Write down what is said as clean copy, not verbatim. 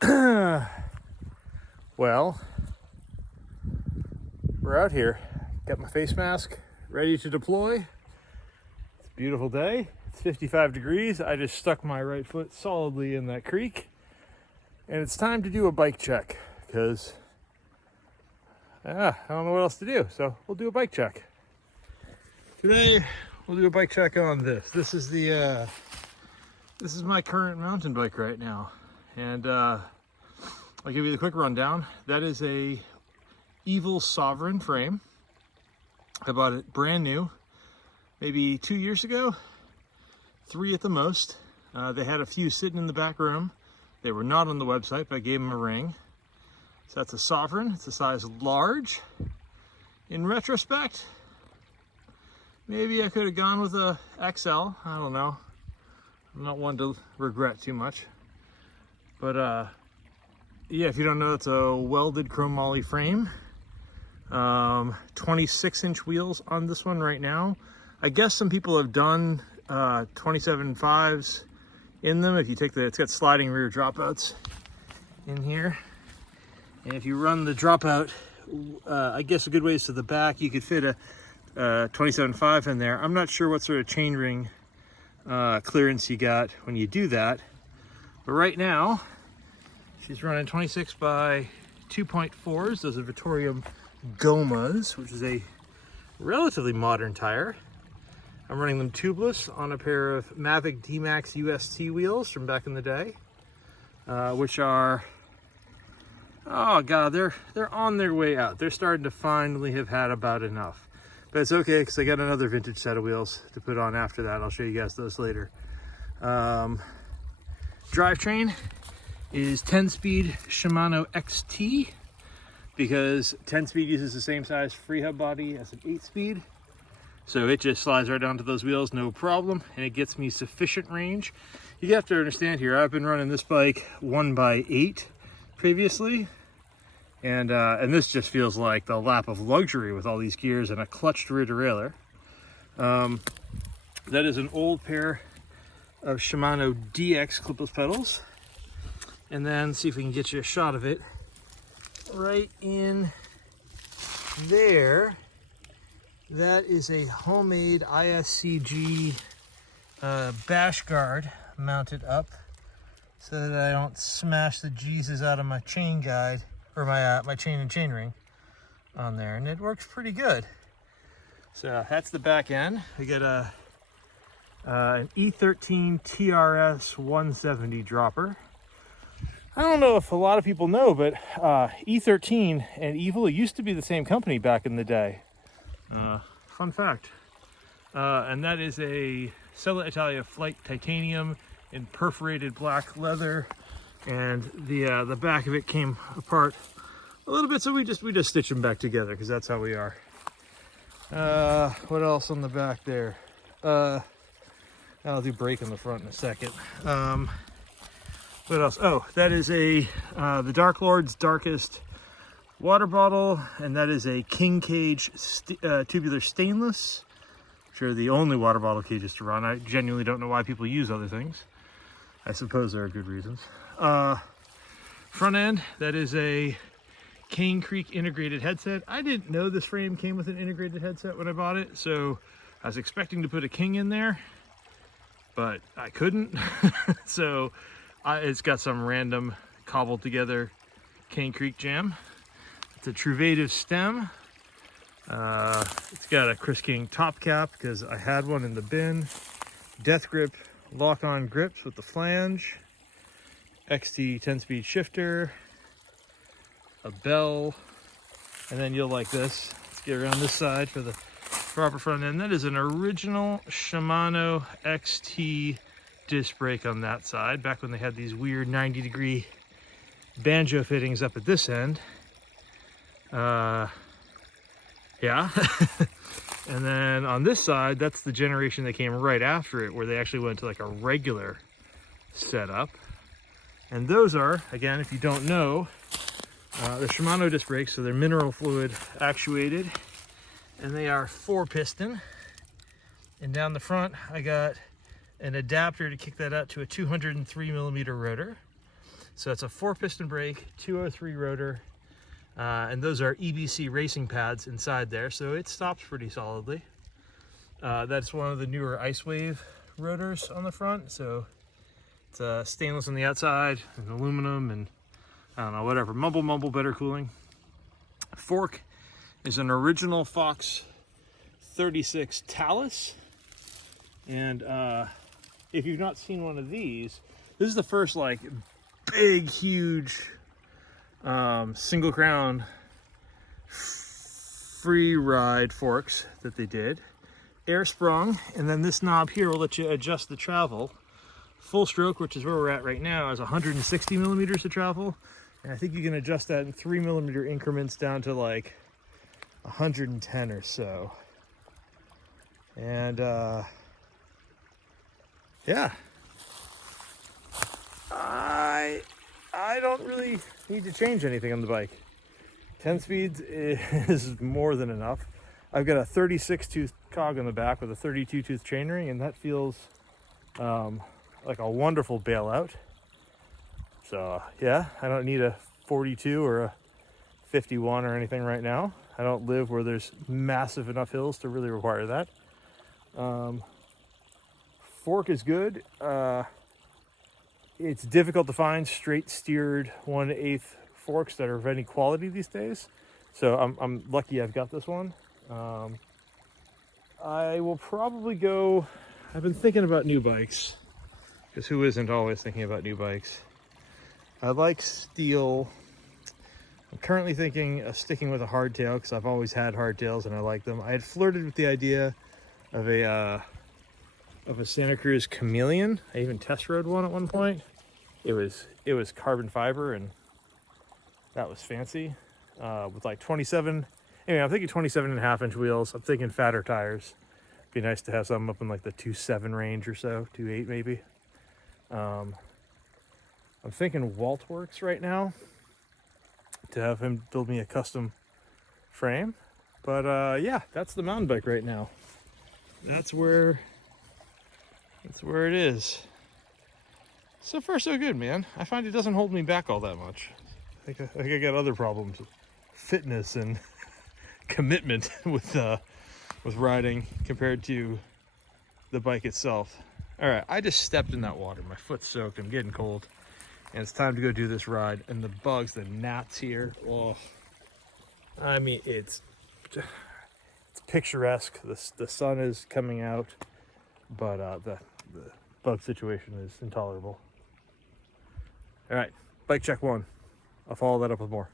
Well, we're out here. Got my face mask ready to deploy. It's a beautiful day. It's 55 degrees. I just stuck my right foot solidly in that creek. And it's time to do a bike check because I don't know what else to do. So we'll do a bike check. Today, we'll do a bike check on this. This is my current mountain bike right now. And I'll give you the quick rundown. That is a Evil Sovereign frame. I bought it brand new, maybe 2 years ago, 3 at the most. They had a few sitting in the back room. They were not on the website, but I gave them a ring. So that's a Sovereign. It's a size large. In retrospect, maybe I could have gone with a XL. I don't know. I'm not one to regret too much. But yeah, if you don't know, it's a welded chromoly frame. 26-inch wheels on this one right now. I guess some people have done 27.5s in them. If you take it's got sliding rear dropouts in here. And if you run the dropout, I guess a good ways to the back, you could fit a 27.5 in there. I'm not sure what sort of chainring clearance you got when you do that. But right now, she's running 26 by 2.4s. Those are Vittorium Gomas, which is a relatively modern tire. I'm running them tubeless on a pair of Mavic D-Max UST wheels from back in the day, which are, oh god, they're on their way out. They're starting to finally have had about enough. But it's okay, because I got another vintage set of wheels to put on after that. I'll show you guys those later. Drivetrain is 10-speed Shimano XT, because 10-speed uses the same size free hub body as an 8-speed. So it just slides right onto those wheels, no problem, and it gets me sufficient range. You have to understand here, I've been running this bike 1x8 previously, and this just feels like the lap of luxury with all these gears and a clutched rear derailleur. That is an old pair of Shimano DX clipless pedals. And then see if we can get you a shot of it. Right in there, that is a homemade ISCG bash guard mounted up so that I don't smash the Jesus out of my chain guide, or my chain and chain ring on there, and it works pretty good. So that's the back end. We got an E13 TRS 170 dropper. I don't know if a lot of people know, but E13 and Evil used to be the same company back in the day. Fun fact. And that is a Sella Italia Flight Titanium in perforated black leather, and the back of it came apart a little bit, so we just stitched them back together because that's how we are. What else on the back there? I'll do brake on the front in a second. What else? Oh, that is the Dark Lord's Darkest water bottle, and that is a King Cage tubular stainless, which are the only water bottle cages to run. I genuinely don't know why people use other things. I suppose there are good reasons. Front end, that is a Cane Creek integrated headset. I didn't know this frame came with an integrated headset when I bought it, so I was expecting to put a King in there, but I couldn't. So it's got some random cobbled together Cane Creek jam. It's a Truvative stem. It's got a Chris King top cap because I had one in the bin. Death Grip lock-on grips with the flange. XT 10-speed shifter. A bell. And then you'll like this. Let's get around this side for the proper front end. That is an original Shimano XT disc brake on that side, back when they had these weird 90-degree banjo fittings up at this end. Yeah. And then on this side, that's the generation that came right after it, where they actually went to like a regular setup. And those are, again, if you don't know, they're Shimano disc brakes, so they're mineral fluid actuated, and they are 4-piston. And down the front, I got an adapter to kick that out to a 203 millimeter rotor. So it's a 4-piston brake, 203 rotor, and those are EBC racing pads inside there, so it stops pretty solidly. That's one of the newer Ice Wave rotors on the front, so it's stainless on the outside and aluminum and I don't know, whatever. Mumble, better cooling. Fork is an original Fox 36 Talus, and if you've not seen one of these, this is the first like big, huge single crown free ride forks that they did. Air sprung, and then this knob here will let you adjust the travel. Full stroke, which is where we're at right now, is 160 millimeters of travel, and I think you can adjust that in 3 millimeter increments down to like 110 or so. And yeah, I don't really need to change anything on the bike. 10 speeds is more than enough. I've got a 36 tooth cog on the back with a 32 tooth chainring, and that feels like a wonderful bailout. So yeah, I don't need a 42 or a 51 or anything right now. I don't live where there's massive enough hills to really require that. Fork is good. It's difficult to find straight steered 1/8 forks that are of any quality these days. So I'm lucky I've got this one. I will probably go, I've been thinking about new bikes, because who isn't always thinking about new bikes? I like steel. I'm currently thinking of sticking with a hardtail because I've always had hardtails and I like them. I had flirted with the idea of a Santa Cruz Chameleon. I even test rode one at one point. It was carbon fiber, and that was fancy. With like 27, anyway, I'm thinking 27.5 inch wheels. I'm thinking fatter tires. Be nice to have something up in like the 2.7 range or so, 2.8 maybe. I'm thinking Waltworks right now to have him build me a custom frame. But yeah, that's the mountain bike right now. That's where it is. So far so good, man. I find it doesn't hold me back all that much. I think I got other problems, fitness and commitment with riding compared to the bike itself. All right, I just stepped in that water. My foot's soaked. I'm getting cold, and it's time to go do this ride. And the bugs, the gnats here. Oh, I mean, it's picturesque. The sun is coming out, but the bug situation is intolerable. All right, bike check 1. I'll follow that up with more.